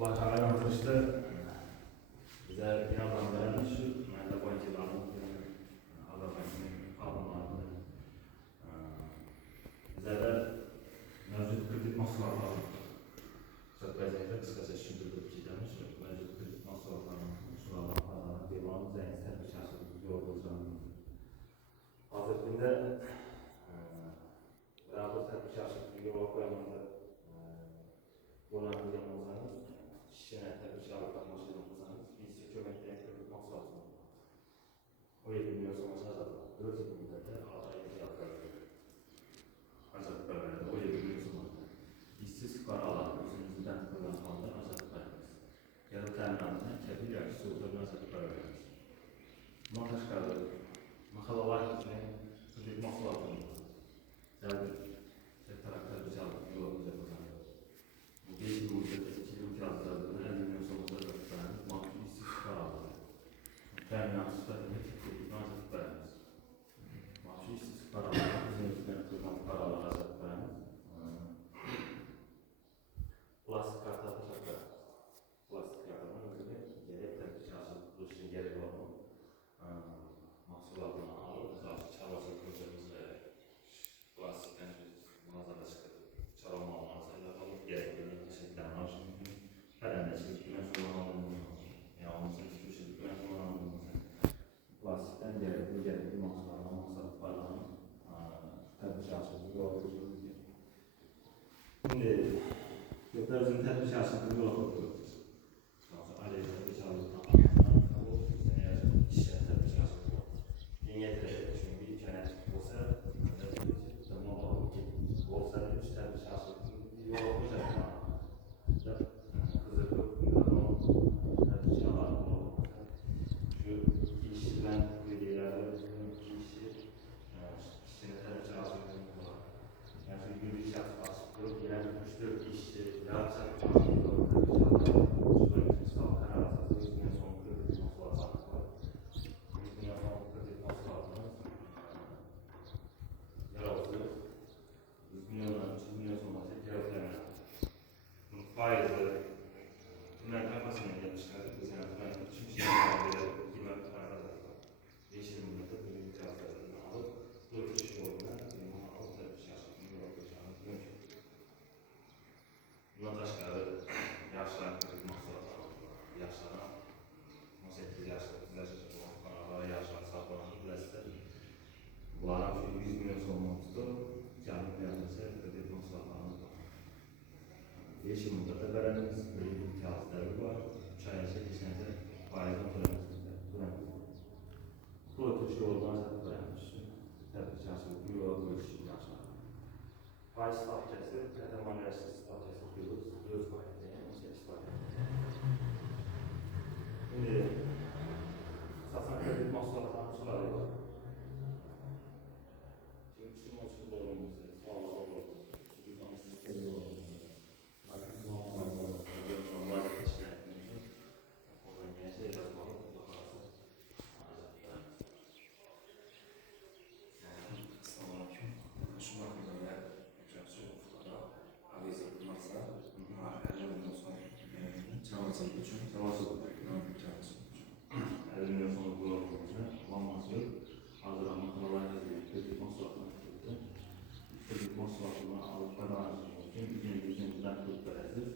loyihalar yaratilishda bize yordam veren şu banklarning Ag'robankning xodimlarini bizada mavjud kredit mahsulotlarini so'zlayda qisqacha tushuntirib ketamiz. Mavjud kredit mahsulotlarini shulardan foydalanib devon tadbirkorlik yo'l qo'yilgan. Hozirgi kunda biror bir tadbirkorlik yo'l qo'ymanda o'rnatilgan bo'lsangiz, ishini tadbirkorlik qatnashchidan bo'lsangiz, bizga ko'makdan kredit mahsulotini o 7 milyon so'm ajratib, o'z muddatda 6 oyga ajratib beradi. O 7 milyon so'mni ishsiz fuqarolarga o'zimizdan qilgan holda ajratib beramiz. Yarı ta'minotni kafil yoki sug'urtadan ajratib beramiz. Bundan tashqari mahallalar uchun kredit mahsulotini taraqqiyot tadbirkorlik yo'li qo'yilgan. Bu 5 yil muddatda 2 yil imtiyozlardan 50 milyon so'm ajratib beramiz. Maxsus ishsiz fuqarolarga ta'minot sifatida kredit ajratib beramiz. Maxsus ishsiz fuqarolarga o'zimizdan qilgan fuqarolarga ajratib beramiz. Plastik karta ajratib beramiz. Plastik kartadan o'ziga gerek tadbirkorlik qilishga gerek bo'lgan mahsulotlarni olib, chorvachilik ko'chatimizda plastikdan muzozalashga chorvamoqlarni olib gerek bo'lgan tashkilotlarni olish mumkin. Parrandachilik bilan shug'ullanadigan, yog'imizni tutishlik bilan shug'ullanadigan plastikdan gerek bo'lgan mahsulotlarni maqsad foydalanib tadbirkorlikka yo'l qo'yish mumkin. Endi ko'plar o'zini tadbirkorlikka yo'l qo'yib yeşil muddatda beramiz. Bir imtiyozlari bor. 3 oygacha hech narsa foizdan to'lamaymiz. Pul o'tish yo'lidan ajratib beramiz. Tadbirkorlik yo'l qo'yish yaxshi. Foiz stavkasi, tamoyillashtirish stavkasi o'z foizda, o'zgacha foizda. Endi asosan kredit mahsulotlarini shular bor. Kredit mahsulotini olib foydalanish mumkin. Uyingizdan pul berasiz.